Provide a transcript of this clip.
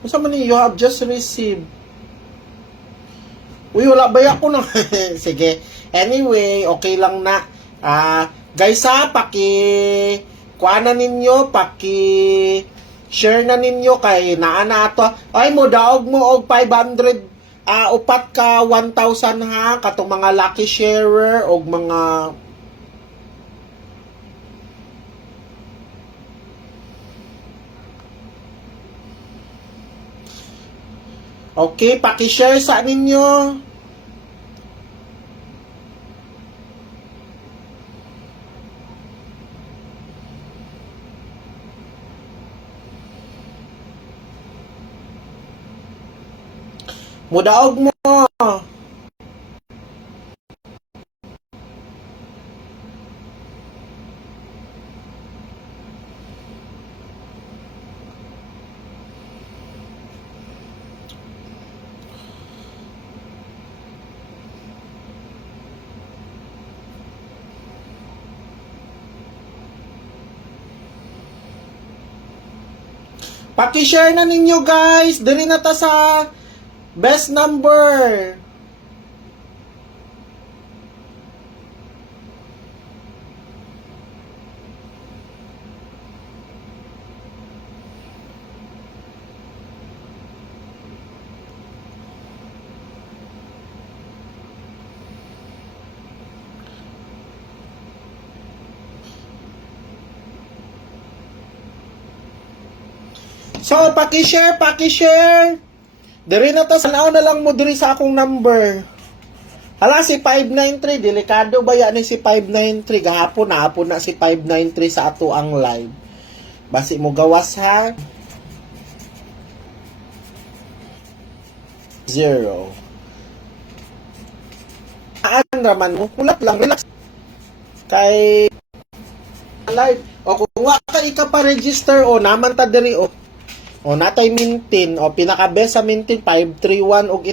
Masa man you have just received. Uy, wala ba ako na? Sige. Anyway, okay lang na. Guys kuana ninyo, share na ninyo kay naa na ato. Ay, mo daog mo og 500 upat ka 1,000 ha katong mga lucky sharer og mga okay, paki-share sa ninyo. Mudaog mo. Paki-share na ninyo guys. Diri na ta sa best number. So, paki-share. Diri na ta, sanaw na lang mo diri sa akong number. Hala, si 593, delikado ba yan ni si 593? Gahapon na si 593 sa ato ang live. Basi mo gawas ha. 0. Raman mo, kulat lang, relax. Kay live. O kung nga ka pa-register, o naman ta diri, o natay mintin, o pinaka-best sa mintin, 531, o